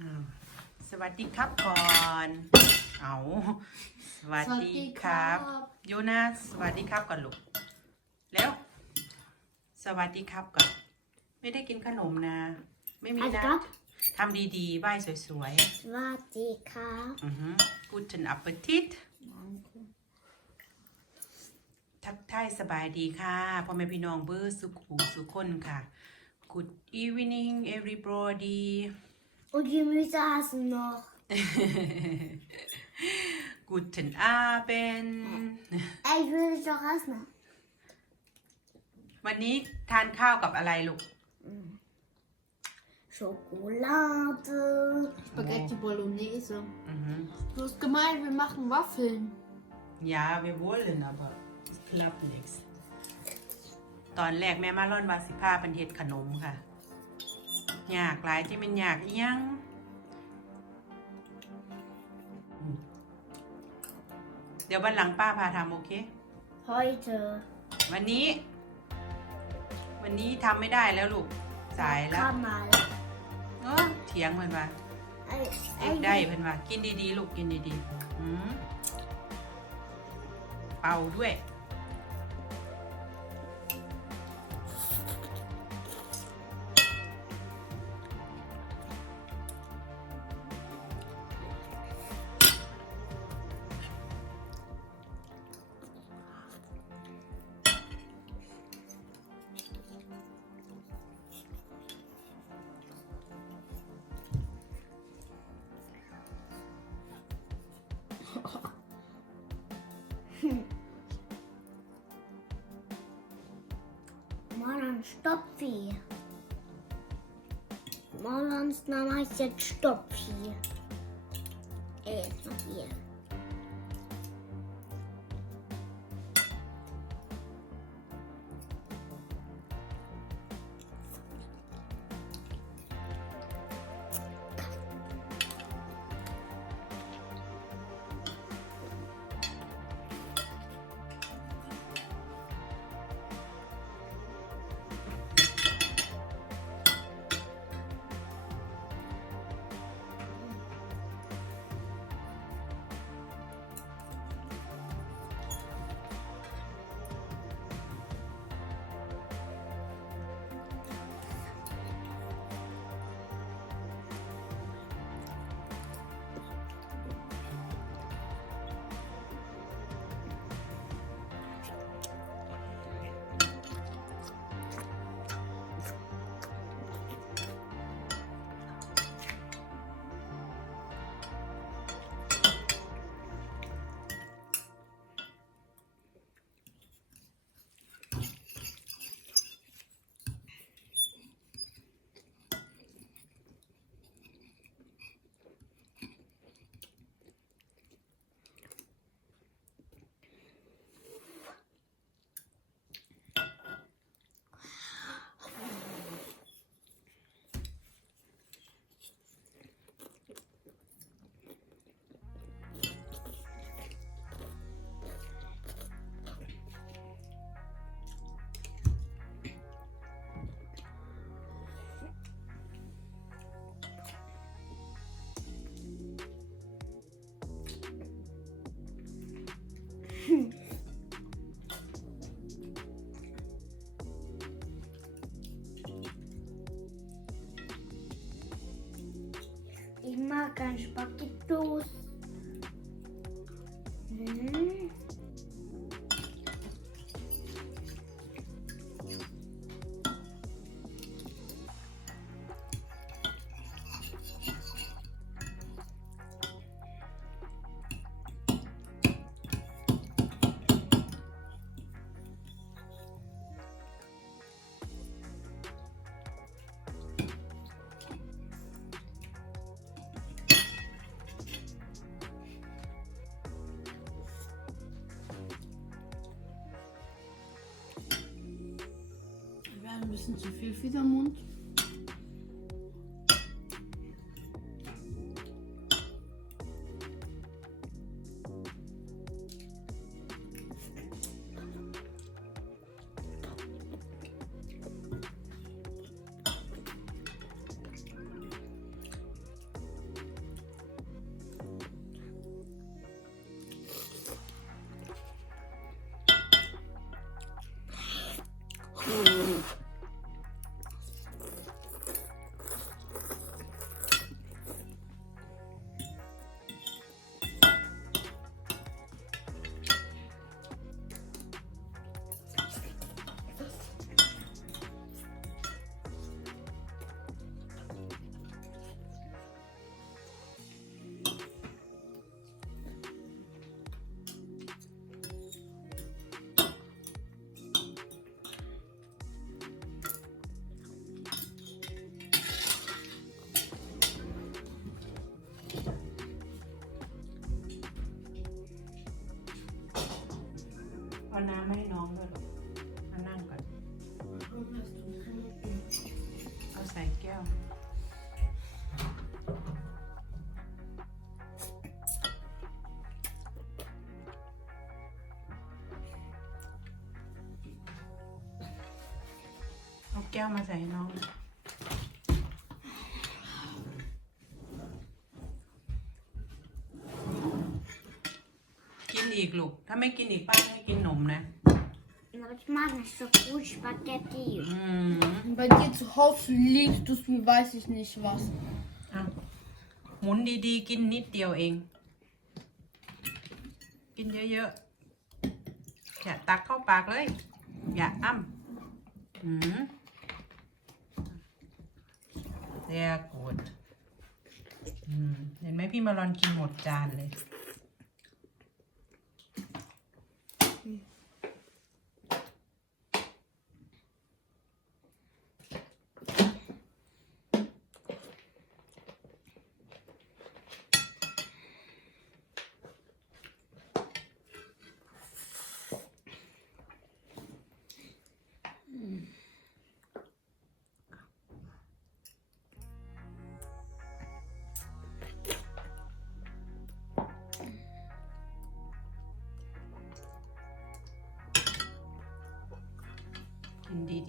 อ้าวส วัสดีครับก่อน เอาสวัสดีครับ โยนาสวัสดีครับก่อนลูก แล้ว สวัสดีครับก่อน ไม่ได้กินขนมนะ ไม่มีอันนะครับทำดีๆไหว้สวยสวัสดีครับๆอือฮึ Guten Appetit ทักทายสบายดีค่ะพ่อแม่พี่น้องเบอร์สุขหูสุขคนค่ะ Good evening everybody Und Gemüse hast du noch. Guten Abend Ey, ich will es doch essen. วันนี้ทานข้าวกับอะไรลูก Schokolade. Spaghetti Bolognese. อือฮึ Du hast gemeint, wir machen Waffeln. Ja, wir wollen, aber es klappt nichts. ตอนแรกแม่มาร่อนวาสิพาเป็นเฮ็ดขนมค่ะ ยากหลายที่เป็นยากอิหยังอืมเดี๋ยววันหลังป้าพาทำโอเค Heute. วันนี้ วันนี้ทำไม่ได้แล้วลูก สายแล้ว Kann mal. เออเถียงเพิ่นว่า Ey, เอ็กได้เพิ่นว่ากินดีๆ ลูกกินดีๆอืมเป่าด้วย Mann, dann Stopfi. Morgens Name heißt jetzt Stopfi. Ey, jetzt noch hier. Arcanjo Pactus. Bisschen zu viel für den Mund. ใส่แก้ว เอาแก้วมาใส่น้องกินอีกลูก ถ้าไม่กินอีกป้าไม่ให้กินนมนะ Aber ich mag nicht so gut Spaghetti. อืม Bei dir zu Hause liebst du es wie weiß ich nicht was. อะหมุนดีๆ กินนิดเดียวเอง กินเยอะๆอย่าตักเข้าปากเลย อย่าอ้ำอืมเรียกดอืมเห็นไหมพี่มารอนกินหมดจานเลย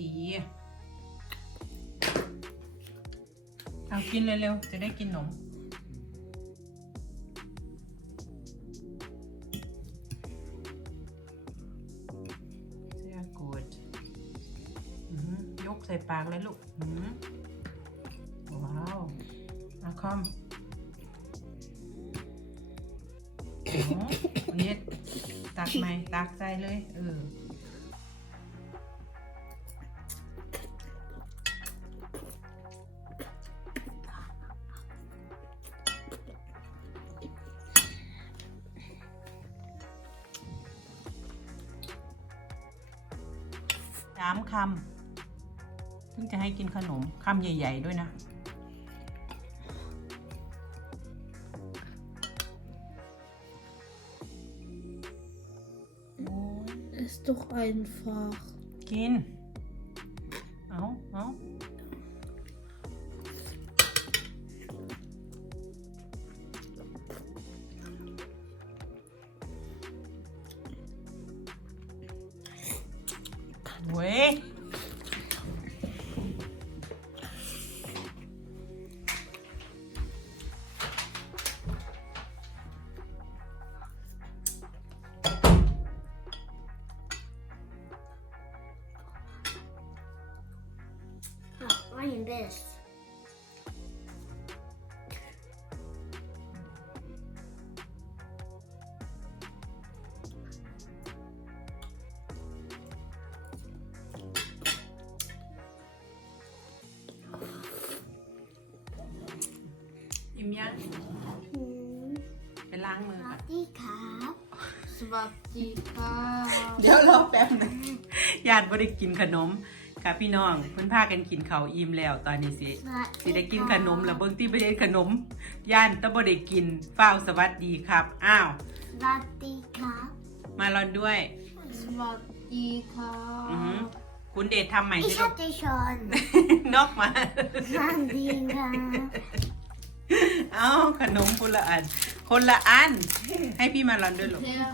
ดีๆ เอากินเร็วๆ จะได้กินนมเสียกูดยกใส่ปากเลยลูกว้าวอาคอมอ๋ออันนี้ตักไหมตักใส่เลย เออ สามคำเพิ่งจะให้กินขนมคำใหญ่ ๆ ด้วยนะ Ist doch einfach. กิน เอาเอาเ this. Imyan. ไปล้างมือสก่อวัสดีครับ สวัสดีครับ เดี๋ยวรอแป๊บหนึงญาติไม่ได้กินขนม ค่ะพี่น้องเพิ่นพากันกินข้าวอิ่มแล้วตอนนี้สิสิได้กินขนมแล้วเบิ่งที่ประเด็นขนม ย่านแตะบ่ได้กินฟ้าวสวัสดีครับ อ้าว สวัสดีครับมาลอนด้วย Swati อือหือ Krab. คุณเดชทำใหม่สิ Ich ลูก hatte schon นอกมา สวัสดีครับเอ้าขนมคนละอัน คนละอัน ให้พี่มาลอนด้วยลูก Der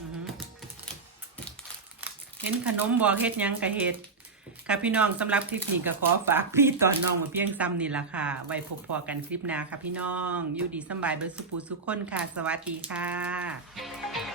อือหือเห็นขนมบอกเฮ็ดหยังกะเฮ็ด ค่ะพี่น้องสำหรับคลิปนี้ก็ขอฝากพี่ตอนน้องมาเพียงซ้ำนี่ละค่ะ ไว้พบพอกันคลิปหน้าค่ะพี่น้อง อยู่ดีสบายเบิร์สุปูสุขคนค่ะ สวัสดีค่ะ